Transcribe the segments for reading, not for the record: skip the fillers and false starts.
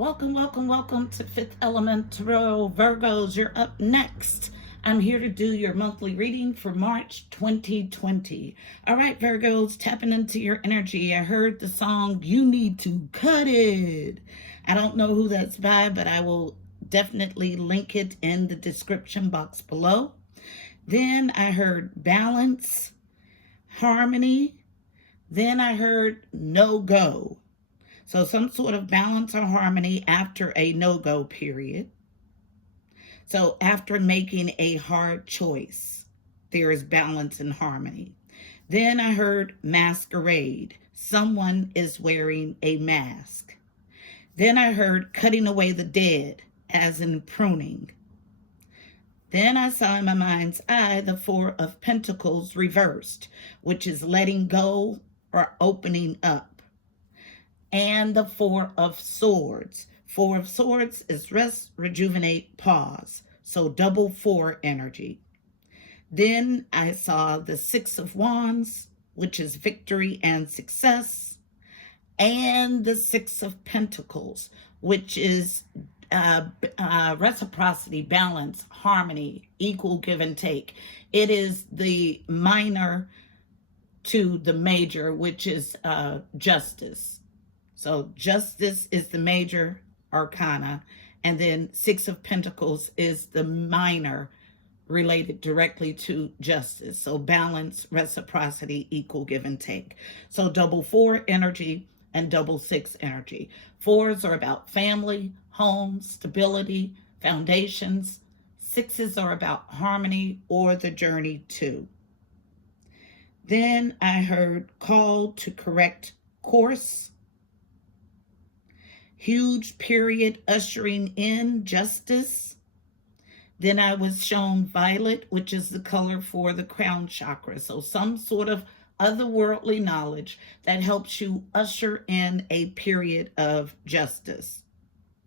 Welcome, welcome, welcome to Fifth Element Tarot. Virgos, you're up next. I'm here to do your monthly reading for March 2020. All right, Virgos, tapping into your energy. I heard the song, You Need to Cut It. I don't know who that's by, but I will definitely link it in the description box below. Then I heard balance, harmony. Then I heard no go. So some sort of balance or harmony after a no-go period. So after making a hard choice, there is balance and harmony. Then I heard masquerade. Someone is wearing a mask. Then I heard cutting away the dead, as in pruning. Then I saw in my mind's eye the Four of Pentacles reversed, which is letting go or opening up. And the Four of Swords. Four of Swords is rest, rejuvenate, pause. So double four energy. Then I saw the Six of Wands, which is victory and success. And the Six of Pentacles, which is reciprocity, balance, harmony, equal give and take. It is the minor to the major, which is justice. So justice is the major arcana, and then Six of Pentacles is the minor related directly to justice. So balance, reciprocity, equal give and take. So double four energy and double six energy. Fours are about family, home, stability, foundations. Sixes are about harmony or the journey too. Then I heard call to correct course. Huge period ushering in justice. Then I was shown violet, which is the color for the crown chakra. So some sort of otherworldly knowledge that helps you usher in a period of justice.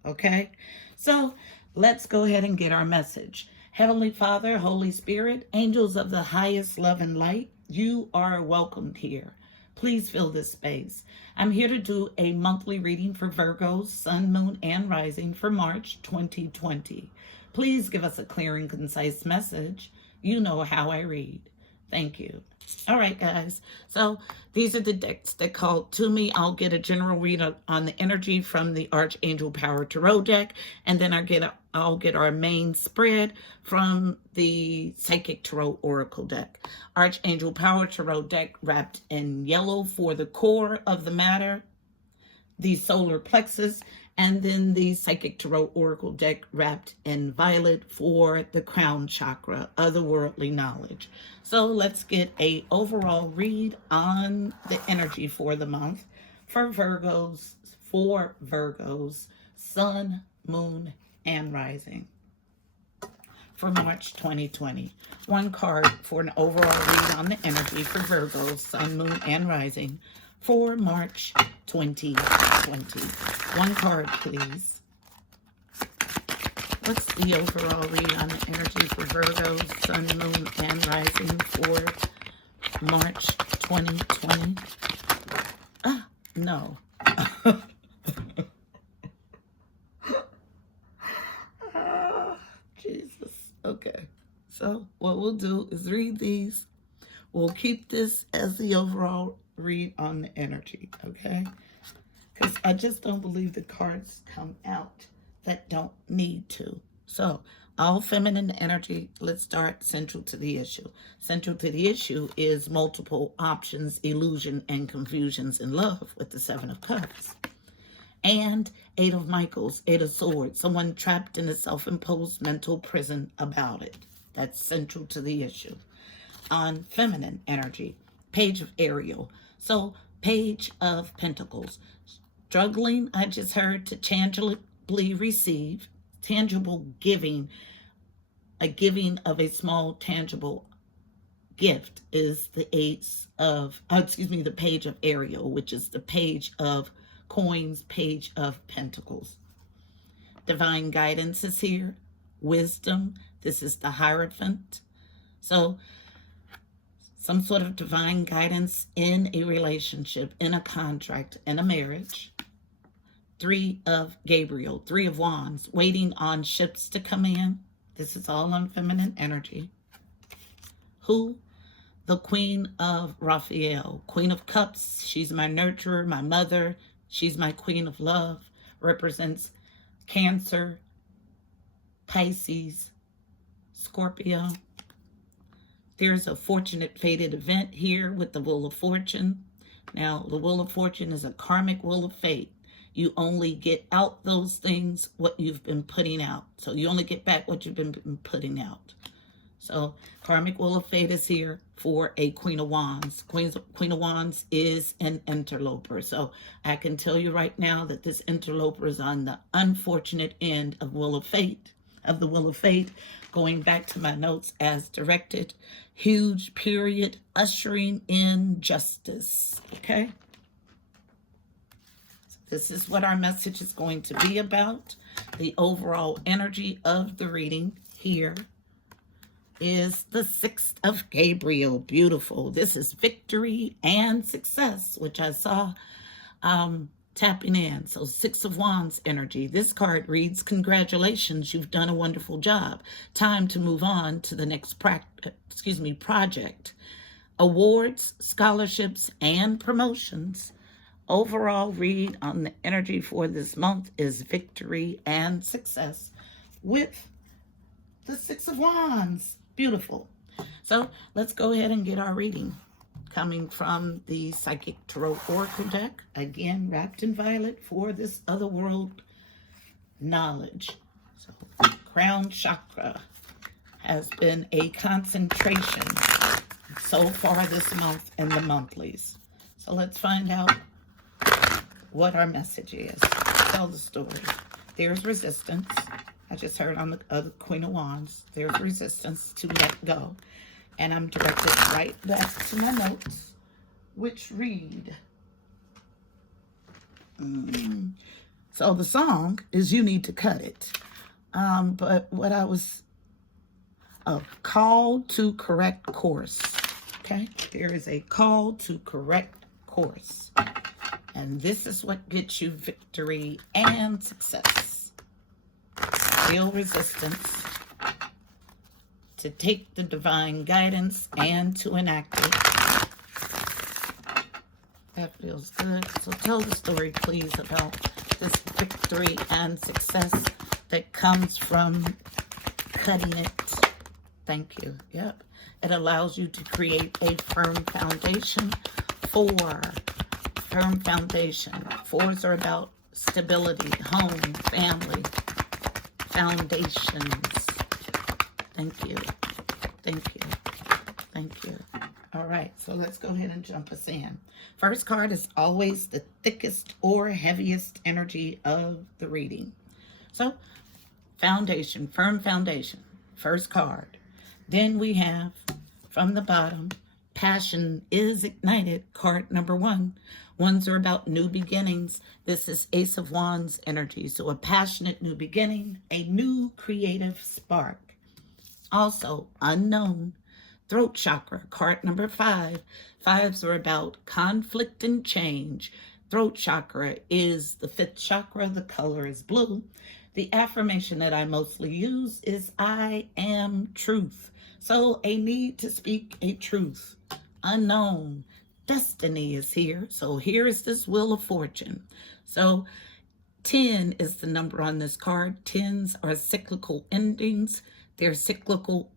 Okay? So let's go ahead and get our message. Heavenly Father, Holy Spirit, angels of the highest love and light, you are welcomed here. Please fill this space. I'm here to do a monthly reading for Virgos, Sun, Moon, and Rising for March 2020. Please give us a clear and concise message. You know how I read. Thank you. All right, guys. So these are the decks that called to me. I'll get a general read on the energy from the Archangel Power Tarot deck, and then I'll get our main spread from the Psychic Tarot Oracle deck. Archangel Power Tarot deck wrapped in yellow for the core of the matter, the solar plexus, and then the Psychic Tarot Oracle deck wrapped in violet for the crown chakra, otherworldly knowledge. So let's get a overall read on the energy for the month for Virgos, Sun, Moon, and Rising for March 2020. One card for an overall read on the energy for Virgos, Sun, Moon, and Rising for March 2020. One card, please. What's the overall read on the energy for Virgos, Sun, Moon, and Rising for March 2020? No. Jesus. Okay. So what we'll do is read these. We'll keep this as the overall read on the energy, okay? Because I just don't believe the cards come out that don't need to. So, all feminine energy, let's start central to the issue. Central to the issue is multiple options, illusion, and confusions in love with the Seven of Cups. And Eight of Michaels, Eight of Swords, someone trapped in a self-imposed mental prison about it. That's central to the issue. On feminine energy, Page of Ariel. So, Page of Pentacles. Struggling, I just heard, to tangibly receive, tangible giving, a giving of a small tangible gift is the the Page of Ariel, which is the Page of Coins, Page of Pentacles. Divine guidance is here. Wisdom, this is the Hierophant. So, some sort of divine guidance in a relationship, in a contract, in a marriage. Three of Gabriel, Three of Wands, waiting on ships to come in. This is all on feminine energy. Who? The Queen of Raphael, Queen of Cups. She's my nurturer, my mother. She's my Queen of Love. Represents Cancer, Pisces, Scorpio. There's a fortunate fated event here with the Wheel of Fortune. Now, the Wheel of Fortune is a karmic wheel of fate. You only get out those things what you've been putting out. So you only get back what you've been putting out. So karmic wheel of fate is here for a Queen of Wands. Queen of Wands is an interloper. So I can tell you right now that this interloper is on the unfortunate end of Wheel of Fate, going back to my notes as directed. Huge period, ushering in justice. Okay? This is what our message is going to be about. The overall energy of the reading here is the 6th of Gabriel. Beautiful. This is victory and success, which I saw tapping in. So 6 of Wands energy. This card reads, congratulations, you've done a wonderful job. Time to move on to the next project. Awards, scholarships, and promotions. Overall read on the energy for this month is victory and success with the 6 of Wands. Beautiful. So let's go ahead and get our reading. Coming from the Psychic Tarot Oracle deck. Again, wrapped in violet for this otherworld knowledge. So crown chakra has been a concentration so far this month in the monthlies. So let's find out what our message is. Tell the story. There's resistance. I just heard on the other Queen of Wands. There's resistance to let go. And I'm directed right back to my notes, which read. So the song is You Need to Cut It. But what I was... call to correct course. Okay? There is a call to correct course. And this is what gets you victory and success. Feel resistance to take the divine guidance and to enact it. That feels good. So tell the story, please, about this victory and success that comes from cutting it. Thank you. Yep. It allows you to create a firm foundation. Firm foundation. 4s are about stability, home, family, foundations. Thank you. Thank you. Thank you. All right, so let's go ahead and jump us in. First card is always the thickest or heaviest energy of the reading. So, foundation, firm foundation. First card. Then we have, from the bottom, passion is ignited, card number 1. Ones are about new beginnings. This is Ace of Wands energy. So a passionate new beginning, a new creative spark. Also, unknown, throat chakra, card number 5. 5s are about conflict and change. Throat chakra is the 5th chakra. The color is blue. The affirmation that I mostly use is I am truth. So a need to speak a truth. Unknown. Destiny is here. So here is this Wheel of Fortune. So 10 is the number on this card. 10s are cyclical endings. They're cyclical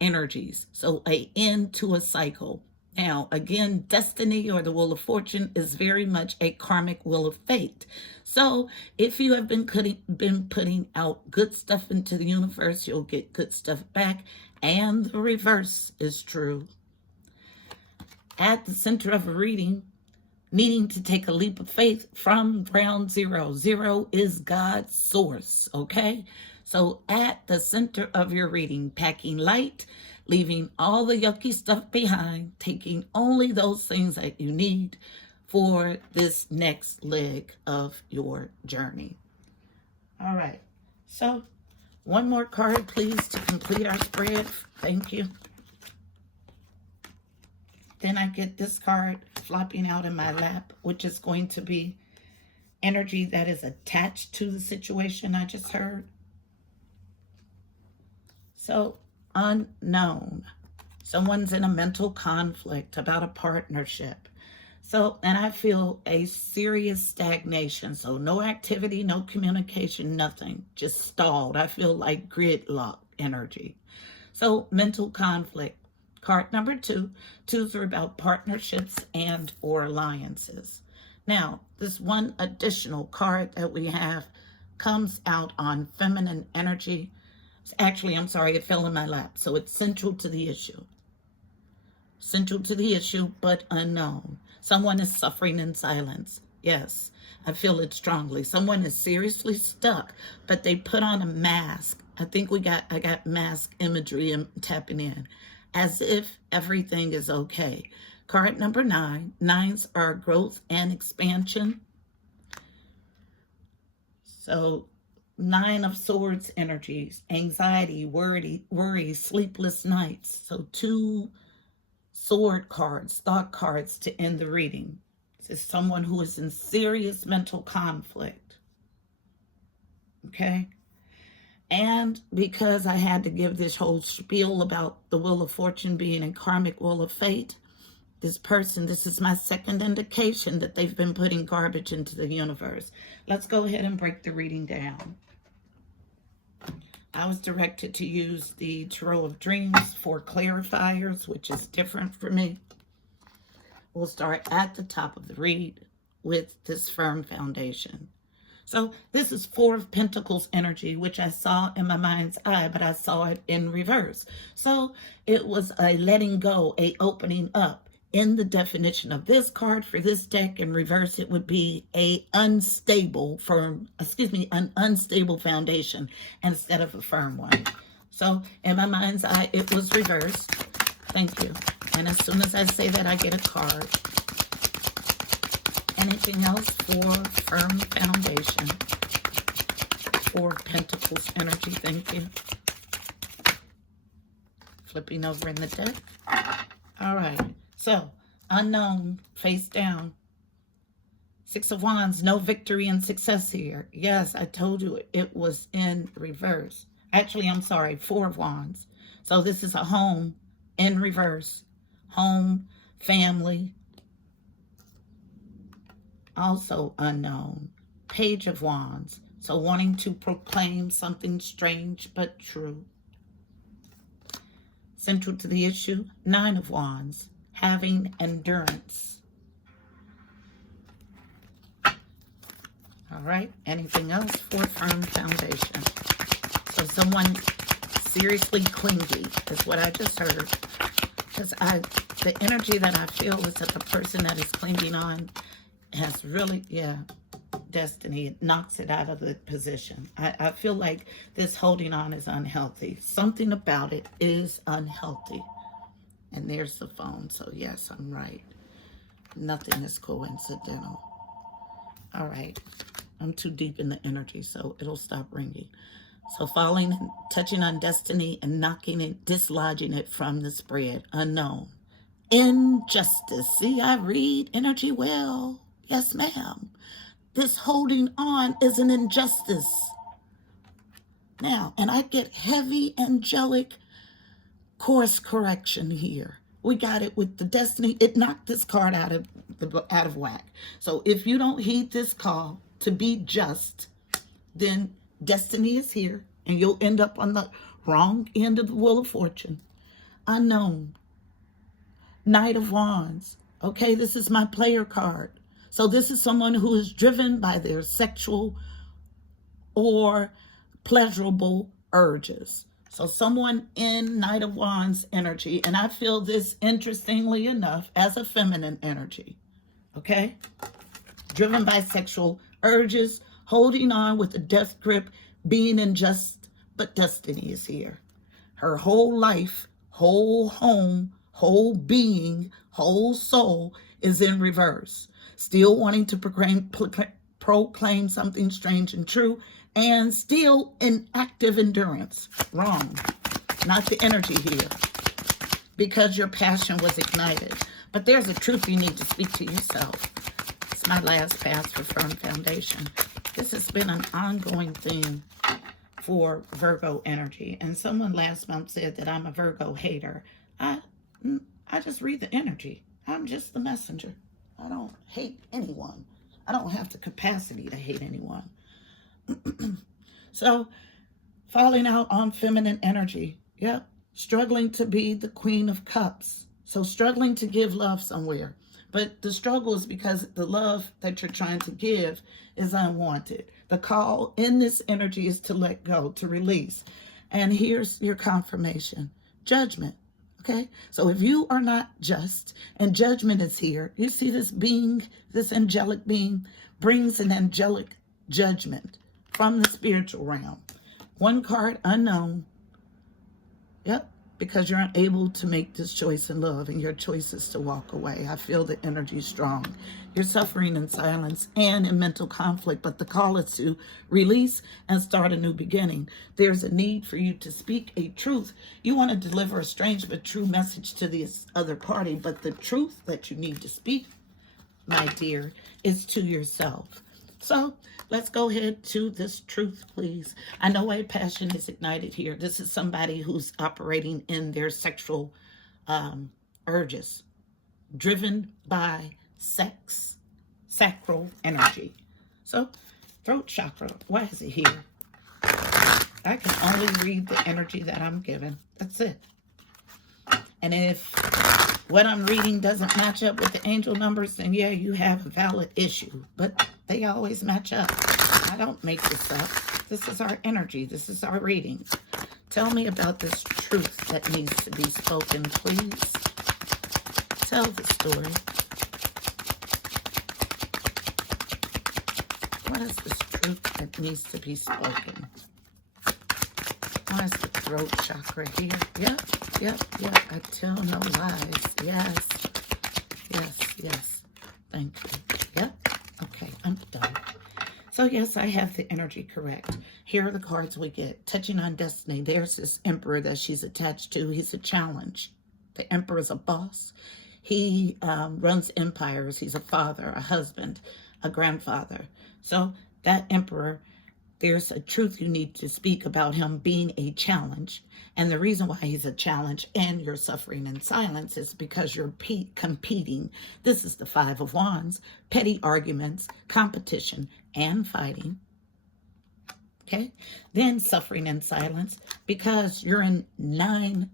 energies. So an end to a cycle. Now, again, destiny or the Wheel of Fortune is very much a karmic wheel of fate. So if you have been putting out good stuff into the universe, you'll get good stuff back. And the reverse is true. At the center of a reading, needing to take a leap of faith from ground zero. 0 is God's source, okay? So at the center of your reading, packing light, leaving all the yucky stuff behind, taking only those things that you need for this next leg of your journey. All right, so one more card, please, to complete our spread. Thank you. Then I get this card flopping out in my lap, which is going to be energy that is attached to the situation I just heard. So, unknown. Someone's in a mental conflict about a partnership. So, and I feel a serious stagnation. So no activity, no communication, nothing. Just stalled. I feel like gridlock energy. So mental conflict. Card number 2. 2s are about partnerships and or alliances. Now, this one additional card that we have comes out on feminine energy. Actually, I'm sorry, it fell in my lap. So it's central to the issue. Central to the issue, but unknown. Someone is suffering in silence. Yes, I feel it strongly. Someone is seriously stuck, but they put on a mask. I think I got mask imagery and tapping in, as if everything is okay. Card number 9. 9s are growth and expansion. So 9 of Swords energies, anxiety, worry, sleepless nights. So 2 sword cards, thought cards to end the reading. This is someone who is in serious mental conflict. Okay? And because I had to give this whole spiel about the Wheel of Fortune being a karmic wheel of fate, this person, this is my second indication that they've been putting garbage into the universe. Let's go ahead and break the reading down. I was directed to use the Tarot of Dreams for clarifiers, which is different for me. We'll start at the top of the read with this firm foundation. So this is 4 of Pentacles energy, which I saw in my mind's eye, but I saw it in reverse. So it was a letting go, a opening up. In the definition of this card for this deck in reverse, it would be an unstable foundation instead of a firm one. So in my mind's eye, it was reversed. Thank you. And as soon as I say that, I get a card. Anything else for firm foundation? 4 Pentacles energy, thank you. Flipping over in the deck. All right. So, unknown, face down. 6 of Wands, no victory and success here. Yes, I told you it was in reverse. Actually, I'm sorry, 4 of Wands. So this is a home in reverse. Home, family. Also unknown. Page of Wands. So wanting to proclaim something strange but true. Central to the issue, 9 of Wands. Having endurance. All right. Anything else for firm foundation? So someone seriously clingy is what I just heard. Because the energy that I feel is that the person that is clinging on has really, destiny. It knocks it out of the position. I feel like this holding on is unhealthy. Something about it is unhealthy. And there's the phone. So yes, I'm right. Nothing is coincidental. All right. I'm too deep in the energy, so it'll stop ringing. So falling, touching on destiny and knocking it, dislodging it from the spread. Unknown. Injustice. See, I read energy well. Yes, ma'am. This holding on is an injustice. Now, and I get heavy angelic course correction here. We got it with the destiny. It knocked this card out of whack. So if you don't heed this call to be just, then destiny is here and you'll end up on the wrong end of the Wheel of Fortune. Unknown. Knight of Wands. Okay, this is my player card. So this is someone who is driven by their sexual or pleasurable urges. So someone in Knight of Wands energy, and I feel this, interestingly enough, as a feminine energy, okay? Driven by sexual urges, holding on with a death grip, being unjust, but destiny is here. Her whole life, whole home, whole being, whole soul is in reverse. Still wanting to proclaim something strange and true, and still in active endurance. Wrong. Not the energy here. Because your passion was ignited. But there's a truth you need to speak to yourself. It's my last pass for firm foundation. This has been an ongoing theme for Virgo energy. And someone last month said that I'm a Virgo hater. I just read the energy. I'm just the messenger. I don't hate anyone. I don't have the capacity to hate anyone. So, falling out on feminine energy. Yep. Struggling to be the Queen of Cups. So struggling to give love somewhere. But the struggle is because the love that you're trying to give is unwanted. The call in this energy is to let go, to release. And here's your confirmation. Judgment. Okay? So if you are not just, and judgment is here, you see this being, this angelic being, brings an angelic judgment from the spiritual realm. One card, unknown. Yep. Because you're unable to make this choice in love, and your choice is to walk away. I feel the energy strong. You're suffering in silence and in mental conflict, but the call is to release and start a new beginning. There's a need for you to speak a truth. You want to deliver a strange but true message to this other party, but the truth that you need to speak, my dear, is to yourself. So let's go ahead to this truth, please. I know a passion is ignited here. This is somebody who's operating in their sexual urges, driven by sex, sacral energy. So throat chakra, why is it here? I can only read the energy that I'm given. That's it. And if what I'm reading doesn't match up with the angel numbers, then yeah, you have a valid issue. But they always match up. I don't make this up. This is our energy. This is our reading. Tell me about this truth that needs to be spoken, please. Tell the story. What is this truth that needs to be spoken? Why is the throat chakra here? Yep. I tell no lies. Yes. Thank you. Yep. Okay, I'm done. So yes, I have the energy correct. Here are the cards we get. Touching on destiny. There's this emperor that she's attached to. He's a challenge. The emperor is a boss. He runs empires. He's a father, a husband, a grandfather. So that emperor, there's a truth you need to speak about him being a challenge. And the reason why he's a challenge and you're suffering in silence is because you're competing. This is the Five of Wands. Petty arguments, competition, and fighting. Okay? Then suffering in silence because you're in Nine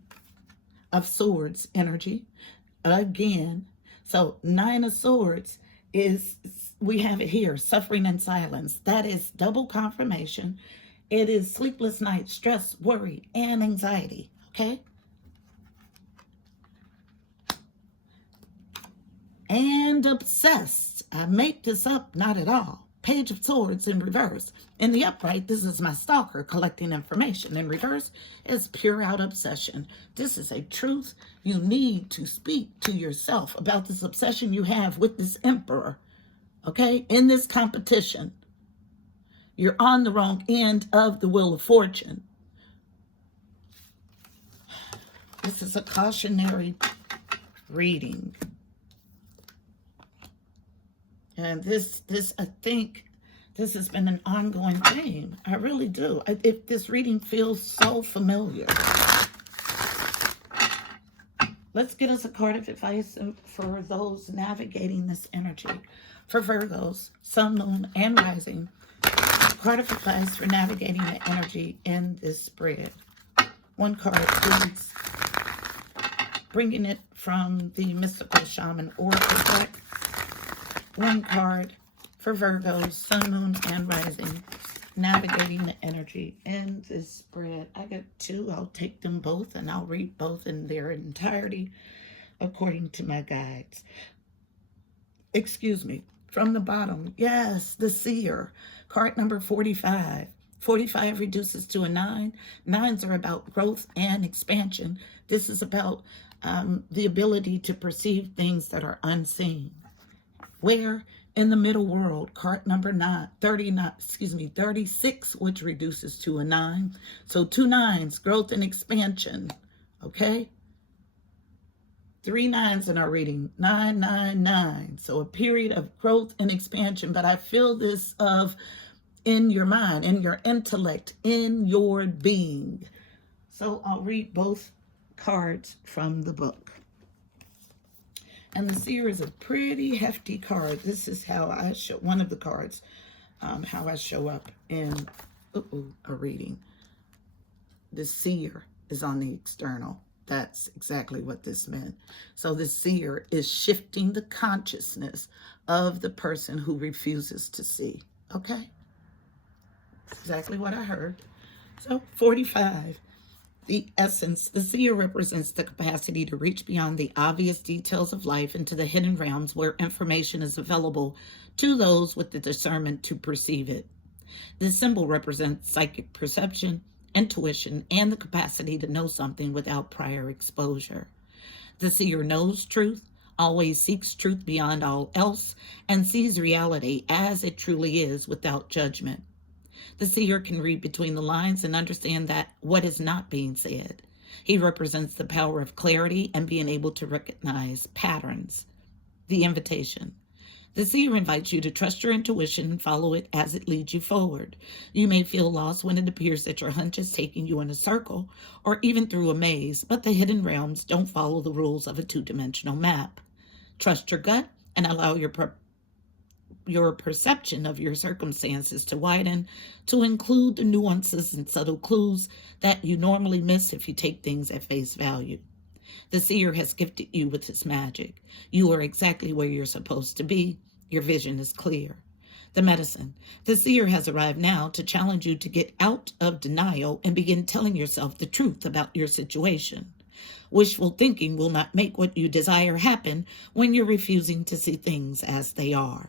of Swords energy. Again. So Nine of Swords is, we have it here, suffering in silence. That is double confirmation. It is sleepless nights, stress, worry, and anxiety, okay? And obsessed. I make this up, not at all. Page of Swords in reverse. In the upright, this is my stalker collecting information. In reverse, it's pure out obsession. This is a truth you need to speak to yourself about this obsession you have with this emperor. Okay, in this competition, you're on the wrong end of the Wheel of Fortune. This is a cautionary reading. And this I think, this has been an ongoing theme. I really do. This reading feels so familiar. Let's get us a card of advice for those navigating this energy. For Virgos, Sun, Moon, and Rising, card of advice for navigating the energy in this spread. One card, please. Bringing it from the Mystical Shaman Oracle deck. One card for Virgos, Sun, Moon, and Rising, navigating the energy in this spread. I got two. I'll take them both, and I'll read both in their entirety according to my guides. Excuse me. From the bottom, yes, the Seer, card number 45. 45 reduces to a 9. 9s are about growth and expansion. This is about the ability to perceive things that are unseen. Where in the middle world, card number 36, which reduces to a 9. So 2 9s, growth and expansion, okay? Three nines in our reading, 999. So a period of growth and expansion. But I feel this of in your mind, in your intellect, in your being. So I'll read both cards from the book. And the Seer is a pretty hefty card. This is how I show, one of the cards, how I show up in a reading. The Seer is on the external. That's exactly what this meant. So the Seer is shifting the consciousness of the person who refuses to see. Okay? That's exactly what I heard. So 45. The essence, the Seer represents the capacity to reach beyond the obvious details of life into the hidden realms where information is available to those with the discernment to perceive it. This symbol represents psychic perception, intuition, and the capacity to know something without prior exposure. The Seer knows truth, always seeks truth beyond all else, and sees reality as it truly is without judgment. The Seer can read between the lines and understand that what is not being said. He represents the power of clarity and being able to recognize patterns. The invitation. The Seer invites you to trust your intuition and follow it as it leads you forward. You may feel lost when it appears that your hunch is taking you in a circle or even through a maze, but the hidden realms don't follow the rules of a two-dimensional map. Trust your gut and allow your perception of your circumstances to widen, to include the nuances and subtle clues that you normally miss if you take things at face value. The Seer has gifted you with his magic. You are exactly where you're supposed to be. Your vision is clear. The medicine. The Seer has arrived now to challenge you to get out of denial and begin telling yourself the truth about your situation. Wishful thinking will not make what you desire happen when you're refusing to see things as they are.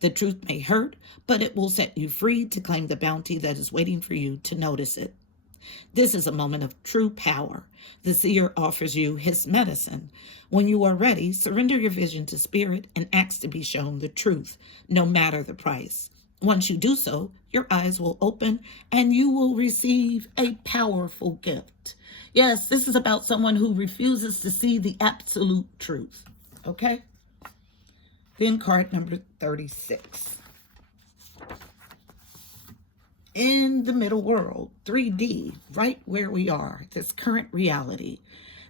The truth may hurt, but it will set you free to claim the bounty that is waiting for you to notice it. This is a moment of true power. The Seer offers you his medicine. When you are ready, surrender your vision to Spirit and ask to be shown the truth, no matter the price. Once you do so, your eyes will open and you will receive a powerful gift. Yes, this is about someone who refuses to see the absolute truth. Okay? Then card number 36. In the middle world, 3D, right where we are, this current reality.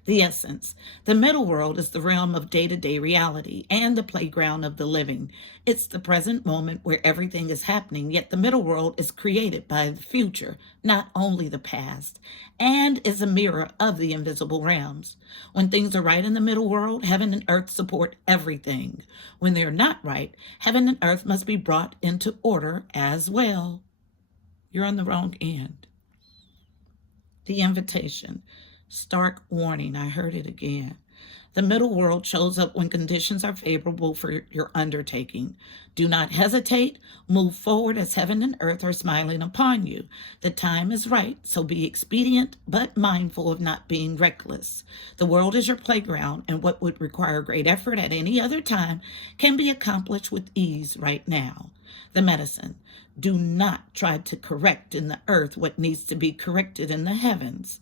The essence. The middle world is the realm of day-to-day reality and the playground of the living. It's the present moment where everything is happening, yet the middle world is created by the future, not only the past, and is a mirror of the invisible realms. When things are right in the middle world, heaven and earth support everything. When they're not right, heaven and earth must be brought into order as well. You're on the wrong end. The invitation. Stark warning. I heard it again. The middle world shows up when conditions are favorable for your undertaking. Do not hesitate. Move forward as heaven and earth are smiling upon you. The time is right, so be expedient but mindful of not being reckless. The world is your playground, and what would require great effort at any other time can be accomplished with ease right now. The medicine. Do not try to correct in the earth what needs to be corrected in the heavens.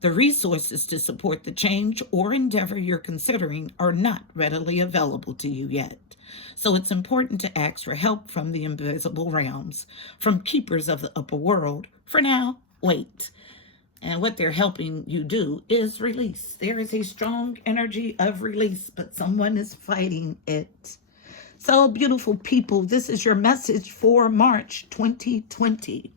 The resources to support the change or endeavor you're considering are not readily available to you yet. So it's important to ask for help from the invisible realms, from keepers of the upper world. For now, wait. And what they're helping you do is release. There is a strong energy of release, but someone is fighting it. So, beautiful people, this is your message for March 2020.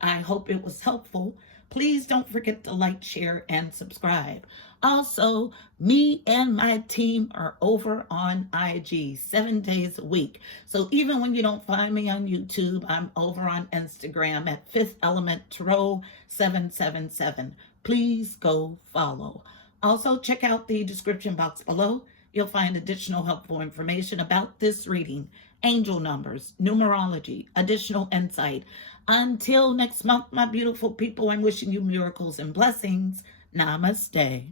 I hope it was helpful. Please don't forget to like, share, and subscribe. Also, me and my team are over on IG 7 days a week. So even when you don't find me on YouTube, I'm over on Instagram at 5th Element Tarot 777. Please go follow. Also, check out the description box below. You'll find additional helpful information about this reading, angel numbers, numerology, additional insight. Until next month, my beautiful people, I'm wishing you miracles and blessings. Namaste.